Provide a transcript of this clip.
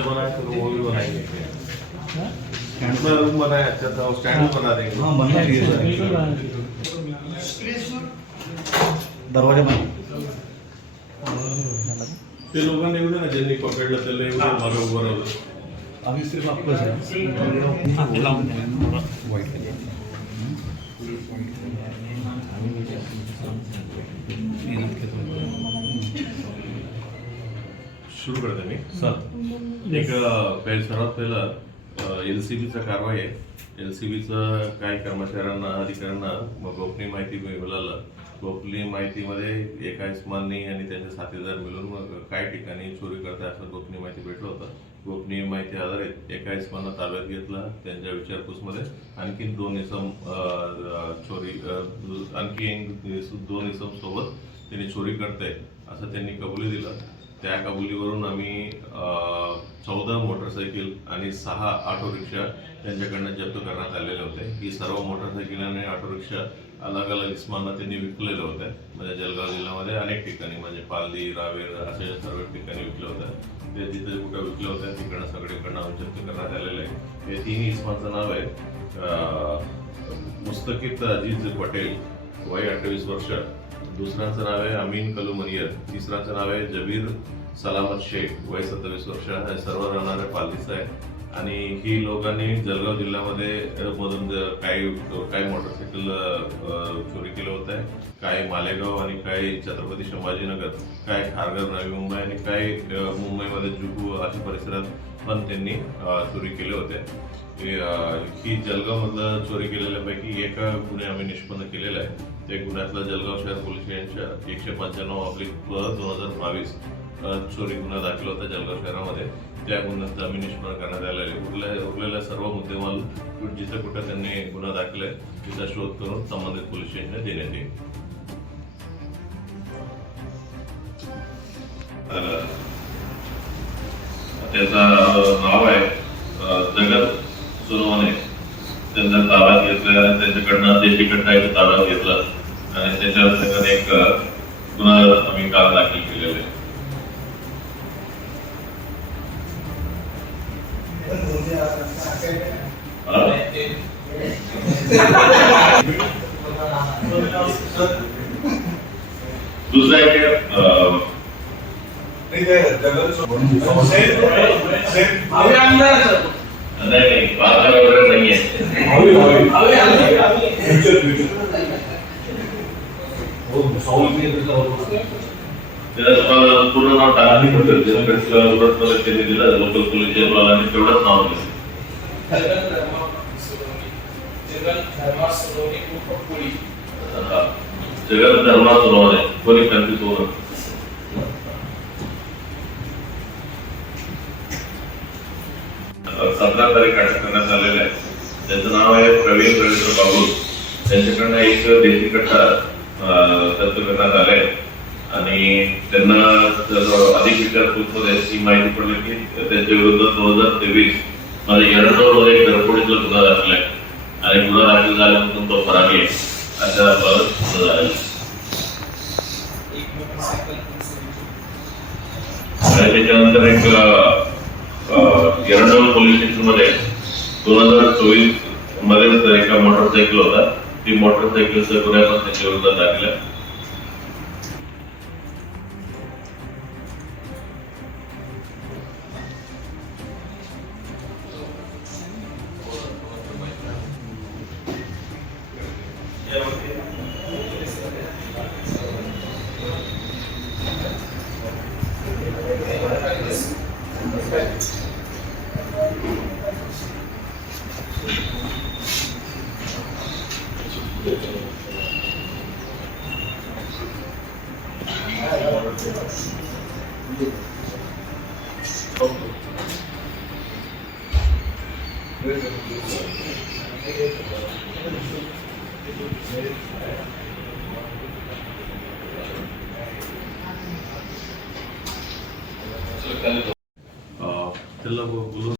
बनाए रूम बनाया अच्छा था स्टैंड बना देंगे हाँ बनना चाहिए दरवाजा बन ते लोकांना एवढं ना ज्यांनी पकडलं त्याला एवढं मागे उभं राहिलं अभी सिर्फ आपको सर सुरू करते मी. सर एक सर्वात पहिलं एल सी बीचा कारवाई आहे. एल सी बीचं काही कर्मचाऱ्यांना अधिकाऱ्यांना मग गोपनीय माहिती मिळालं. गोपनीय माहितीमध्ये एका इस्माननी आणि त्यांचे साथीदार मिळून मग काही ठिकाणी चोरी करताय असं गोपनीय माहिती भेटलं होतं. गोपनीय माहिती आधारित एका इस्मानं ताब्यात घेतला त्यांच्या विचारपूसमध्ये. आणखीन दोन इसम चोरी आणखी दोन इसम सोबत त्यांनी चोरी करते असं त्यांनी कबुली दिलं. त्या कबुलीवरून आम्ही चौदा मोटरसायकल आणि सहा ऑटो रिक्षा त्यांच्याकडनं जप्त करण्यात आलेले होते. ही सर्व मोटरसायकल आणि ऑटो रिक्षा अलग अलग इस्मांना त्यांनी विकलेल्या होत्या. म्हणजे जळगाव जिल्ह्यामध्ये अनेक ठिकाणी म्हणजे पालदी रावेर असे सर्व ठिकाणी विकल्या होत्या. ते जिथे कुठं विकल्या होत्या तिकडनं सगळीकडनं जप्त करण्यात आलेलं आहे. हे तिन्ही इस्मांचं नाव आहे. अं, मुस्तकित पटेल वय अठ्ठावीस वर्ष. दुसऱ्याचं नाव आहे अमीन कलुमनियर. तिसऱ्याचं नाव आहे जबीर सलामत शेख वय सत्तावीस वर्ष हे सर्व राहणारे पालदीच आहे. आणि ही लोकांनी जळगाव जिल्ह्यामध्ये मधून काही काही मोटरसायकल चोरी केलं होतं. काही मालेगाव आणि काही छत्रपती संभाजीनगर काही खारघर नवी मुंबई आणि काही मुंबईमध्ये जुहू अशा परिसरात पण त्यांनी चोरी केले होते. ही जळगावमधलं चोरी केलेल्यापैकी एका गुन्हे आम्ही निष्पन्न केलेला आहे. त्या गुन्ह्यातला जळगाव शहर पोलीस स्टेशनच्या एकशे पंच्याण्णव ऑब्लिक दोन हजार बावीस चोरी गुन्हा दाखल होता जळगाव शहरामध्ये. त्या गुन्ह्यात जमीन निष्पन्न करण्यात आलेले आहे. उरल्या उरलेल्या सर्व मुद्देमाल जिथं कुठं त्यांनी गुन्हा दाखल आहे तिचा शोध करून संबंधित पोलीस स्टेशनला देण्यात येईल. त्याचा नाव आहे जगत सुरवणे त्यांना ताब्यात घेतलं आणि त्यांच्याकडनं देशीकडनं कट्टायचं ताब्यात घेतलं. आणि त्याच्यावर त्याच्यात एक अ, गुन्हा आम्ही काल दाखल केलेला आहे. हा? दुसरा एक नाही नाही बाजार वगैरे नाहीये. त्याला पूर्ण नाव टाकली पडेल त्याच्याकडे त्यांनी दिलं लोकल पोलीस आणि तेवढंच नाव दिलं हा. जगत धर्मा सोनवणे कोणी कन्फ्युज होऊ सतरा तारीख अटक करण्यात आलेलं आहे त्यांचं नाव आहे प्रवीण रवींद्र बाबू त्यांच्याकडनं एक देशी कट्टा अं, आले आणि त्यांना अधिक विचारपूसमध्ये ही माहिती पडली की त्यांच्या विरुद्ध दोन हजार तेवीसमध्ये एरंडोलमध्ये एक घरफोडीतला गुन्हा दाखल आहे. आणि गुन्हा दाखल झाल्यानंतर तो फरारी आहे. अशा बाबत आणि त्याच्यानंतर एक एरंडोल पोलीस स्टेशनमध्ये दोन हजार चोवीसमध्ये एका मोटरसायकल होता. ती मोटरसायकलचा गुन्हा पण त्याच्या विरोधात दाखल आहे अं, त्याला बोलून